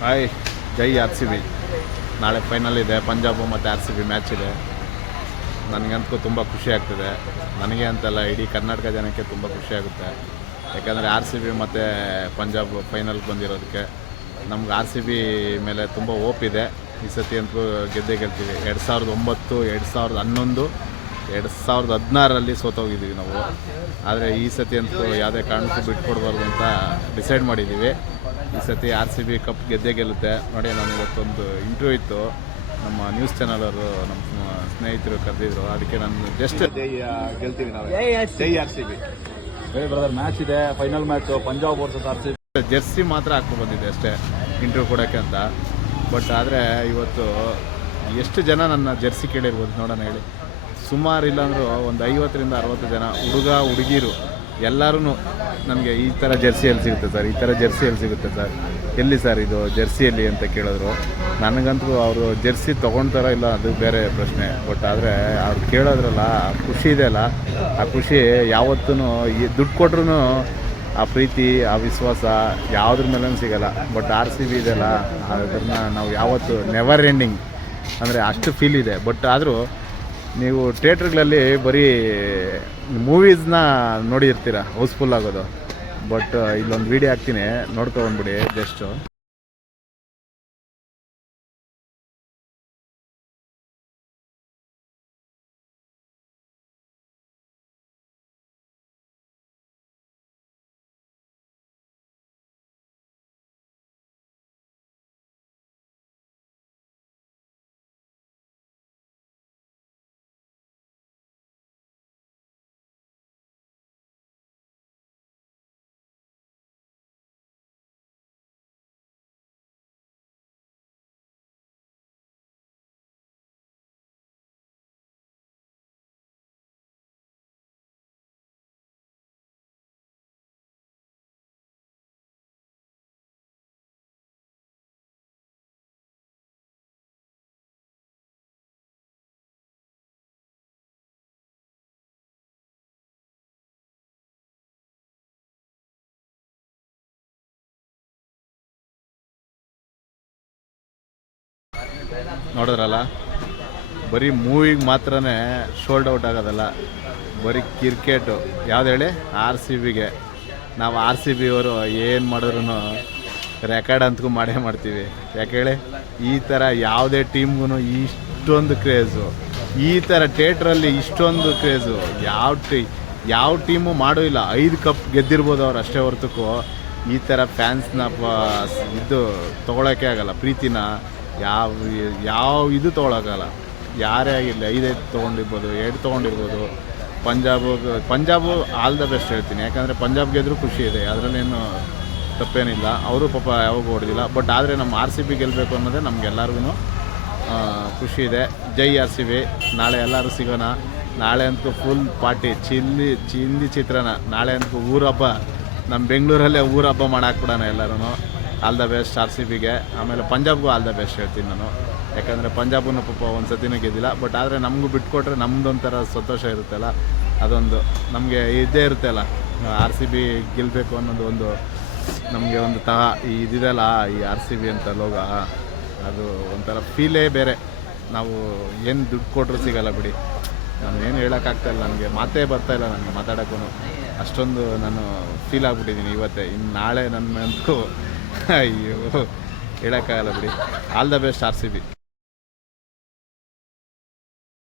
Hi, ಜೈ R C B. ನಾಳೆ final ಇದೆ, ಪಂಜಾಬು ಮತ್ತು ಆರ್ ಸಿ ಬಿ ಮ್ಯಾಚ್ ಇದೆ. ನನಗಂತೂ ತುಂಬ ಖುಷಿ ಆಗ್ತಿದೆ. ನನಗೆ ಅಂತಲ್ಲ, ಇಡೀ ಕರ್ನಾಟಕ ಜನಕ್ಕೆ ತುಂಬ ಖುಷಿ ಆಗುತ್ತೆ. ಯಾಕಂದರೆ ಆರ್ ಸಿ ಬಿ ಮತ್ತು ಪಂಜಾಬ್ ಫೈನಲ್ಗೆ ಬಂದಿರೋದಕ್ಕೆ ನಮ್ಗೆ ಆರ್ ಸಿ ಬಿ ಮೇಲೆ ತುಂಬ ಹೋಪ್ ಇದೆ. ಈ ಸತಿ ಅಂತೂ ಗೆದ್ದೇ ಗೆಲ್ತೀವಿ. 2009, 2011, 2016ರಲ್ಲಿ ಸೋತೋಗಿದ್ದೀವಿ ನಾವು. ಆದರೆ ಈ ಸತಿ ಅಂತೂ ಯಾವುದೇ ಕಾರಣಕ್ಕೂ ಬಿಟ್ಕೊಡ್ಬಾರ್ದು ಅಂತ ಡಿಸೈಡ್ ಮಾಡಿದ್ದೀವಿ. ಈ ಸತಿ ಆರ್ ಸಿ ಬಿ ಕಪ್ ಗೆದ್ದೇ ಗೆಲ್ಲುತ್ತೆ. ನೋಡಿ, ನಾನು ಇವತ್ತೊಂದು ಇಂಟರ್ವ್ಯೂ ಇತ್ತು, ನಮ್ಮ ನ್ಯೂಸ್ ಚಾನಲವರು ನಮ್ಮ ಸ್ನೇಹಿತರು ಕರೆದಿದ್ರು. ಅದಕ್ಕೆ ನಾನು ಜಸ್ಟ್ ಗೆಲ್ತೀವಿ ನಾವು, ಜೈ ಆರ್ ಸಿ ಬಿ. ಬೇರೆ ಬ್ರದರ್, ಮ್ಯಾಚ್ ಇದೆ, final match Punjab versus R C B. Jersey ಮಾತ್ರ ಹಾಕ್ಕೊಂಡು ಬಂದಿದ್ದೆ ಅಷ್ಟೇ ಇಂಟರ್ವ್ಯೂ ಕೊಡೋಕ್ಕೆ ಅಂತ. ಬಟ್ ಆದರೆ ಇವತ್ತು ಎಷ್ಟು ಜನ ನನ್ನ ಜೆರ್ಸಿ ಕೇಳಿರ್ಬೋದು ನೋಡೋಣ ಹೇಳಿ. ಸುಮಾರು ಇಲ್ಲಾಂದ್ರೂ ಒಂದು 50ರಿಂದ 60 ಜನ ಹುಡುಗಿರು ಎಲ್ಲರೂ ನನಗೆ ಈ ಥರ ಜೆರ್ಸಿ ಎಲ್ಲಿ ಸಿಗುತ್ತೆ ಸರ್, ಈ ಥರ ಜೆರ್ಸಿ ಎಲ್ಲಿ ಸಿಗುತ್ತೆ ಸರ್, ಎಲ್ಲಿ ಸರ್ ಇದು ಜೆರ್ಸಿಯಲ್ಲಿ ಅಂತ ಕೇಳಿದ್ರು. ನನಗಂತೂ ಅವರು ಜೆರ್ಸಿ ತೊಗೊಳ್ತಾರೋ ಇಲ್ಲ ಅದು ಬೇರೆ ಪ್ರಶ್ನೆ. ಬಟ್ ಆದರೆ ಅವ್ರು ಕೇಳೋದ್ರಲ್ಲ, ಆ ಖುಷಿ ಇದೆಯಲ್ಲ, ಆ ಖುಷಿ ಯಾವತ್ತೂ ದುಡ್ಡು ಕೊಟ್ರೂ ಆ ಪ್ರೀತಿ, ಆ ವಿಶ್ವಾಸ ಯಾವುದ್ರ ಮೇಲೂ ಸಿಗೋಲ್ಲ. ಬಟ್ ಆರ್ ಸಿ ಬಿ ಇದೆಯಲ್ಲ, ಅದನ್ನು ನಾವು ಯಾವತ್ತು ನೆವರ್ ಎಂಡಿಂಗ್, ಅಂದರೆ ಅಷ್ಟು ಫೀಲ್ ಇದೆ. ಬಟ್ ಆದರೂ ನೀವು ಥಿಯೇಟ್ರ್ಗಳಲ್ಲಿ ಬರೀ ಮೂವೀಸ್ನ ನೋಡಿರ್ತೀರ ಹೌಸ್ಫುಲ್ ಆಗೋದು. ಬಟ್ ಇಲ್ಲೊಂದು ವೀಡಿಯೋ ಹಾಕ್ತೀನಿ, ನೋಡ್ಕೊಬಂದ್ಬಿಡಿ ಜಸ್ಟು. ನೋಡಿದ್ರಲ್ಲ, ಬರೀ ಮೂವಿಗೆ ಮಾತ್ರನೇ ಶೋಲ್ಡ್ ಔಟ್ ಆಗೋದಲ್ಲ, ಬರೀ ಕ್ರಿಕೆಟು ಯಾವ್ದು ಹೇಳಿ, ಆರ್ ಸಿ ಬಿಗೆ. ನಾವು ಆರ್ ಸಿ ಬಿ ಅವರು ಏನು ಮಾಡಿದ್ರು ರೆಕಾರ್ಡ್ ಅಂತೂ ಮಾಡೇ ಮಾಡ್ತೀವಿ. ಯಾಕೆ ಹೇಳಿ, ಈ ಥರ ಯಾವುದೇ ಟೀಮ್ಗೂ ಇಷ್ಟೊಂದು ಕ್ರೇಜು, ಈ ಥರ ಥಿಯೇಟ್ರಲ್ಲಿ ಇಷ್ಟೊಂದು ಕ್ರೇಜು ಯಾವ ಟೀಮು ಮಾಡೋ ಇಲ್ಲ. 5 ಕಪ್ ಗೆದ್ದಿರ್ಬೋದು ಅವ್ರು ಅಷ್ಟೇ ಹೊರತಕ್ಕೂ ಈ ಥರ ಫ್ಯಾನ್ಸ್ನ ಇದು ತೊಗೊಳಕ್ಕೆ ಆಗಲ್ಲ, ಪ್ರೀತಿನ ಯಾವ ಇದು ತೊಗೊಳಕ್ಕಾಗಲ್ಲ. ಯಾರೇ ಆಗಿರಲಿ, 5 ತೊಗೊಂಡಿರ್ಬೋದು, 2 ತೊಗೊಂಡಿರ್ಬೋದು. ಪಂಜಾಬು ಆಲ್ ದ ಬೆಸ್ಟ್ ಹೇಳ್ತೀನಿ. ಯಾಕಂದರೆ ಪಂಜಾಬ್ ಗೆದ್ದರೂ ಖುಷಿ ಇದೆ, ಅದರಲ್ಲೇನು ತಪ್ಪೇನಿಲ್ಲ. ಅವರು ಪಾಪ ಯಾವಾಗ ಹೊಡೆದಿಲ್ಲ. ಬಟ್ ಆದರೆ ನಮ್ಮ ಆರ್ ಸಿ ಬಿ ಗೆಲ್ಲಬೇಕು ಅನ್ನೋದೇ ನಮಗೆಲ್ಲರಿಗೂ ಖುಷಿ ಇದೆ. ಜೈ ಆರ್ ಸಿ ಬಿ. ನಾಳೆ ಎಲ್ಲರೂ ಸಿಗೋಣ. ನಾಳೆ ಅಂತೂ ಫುಲ್ ಪಾರ್ಟಿ, ಚಿಂದಿ ಚಿತ್ರಾನ್ನ. ನಾಳೆ ಅಂತೂ ಊರಹಬ್ಬ, ನಮ್ಮ ಬೆಂಗಳೂರಲ್ಲೇ ಊರಹಬ್ಬ ಮಾಡಾಕ್ಬಿಡೋಣ ಎಲ್ಲರೂ. All the best R C ಬಿಗೆ. ಆಮೇಲೆ ಪಂಜಾಬ್ಗೂ ಆಲ್ ದ ಬೆಸ್ಟ್ ಹೇಳ್ತೀನಿ ನಾನು. ಯಾಕಂದರೆ ಪಂಜಾಬನ್ನು ಪಾಪ ಒಂದು ಸತಿನೂ ಗೆದ್ದಿಲ್ಲ. ಬಟ್ ಆದರೆ ನಮಗೂ ಬಿಟ್ಕೊಟ್ರೆ ನಮ್ಮದೊಂಥರ ಸಂತೋಷ ಇರುತ್ತಲ್ಲ, ಅದೊಂದು ನಮಗೆ ಇದ್ದೇ ಇರುತ್ತಲ್ಲ, ಆರ್ ಸಿ ಬಿ ಗೆಲ್ಲಬೇಕು ಅನ್ನೋದು ಒಂದು ನಮಗೆ ಒಂದು ಇದಿದೆಲ್ಲ, ಈ ಆರ್ ಸಿ ಬಿ ಅಂತ ಲೋಗ, ಅದು ಒಂಥರ ಫೀಲೇ ಬೇರೆ. ನಾವು ಏನು ದುಡ್ಡು ಕೊಟ್ಟರು ಸಿಗೋಲ್ಲ ಬಿಡಿ. ನಾನು ಏನು ಹೇಳೋಕ್ಕಾಗ್ತಾಯಿಲ್ಲ, ನನಗೆ ಮಾತೇ ಬರ್ತಾಯಿಲ್ಲ ನನಗೆ ಮಾತಾಡೋಕ್ಕೂ. ಅಷ್ಟೊಂದು ನಾನು ಫೀಲ್ ಆಗಿಬಿಟ್ಟಿದ್ದೀನಿ ಇವತ್ತೇ. ಇನ್ನು ನಾಳೆ ನನ್ನಂತೂ ಅಯ್ಯೋ ಹೇಳೋಕ್ಕಾಗಲ್ಲ ಬಿಡಿ. All the best R C B.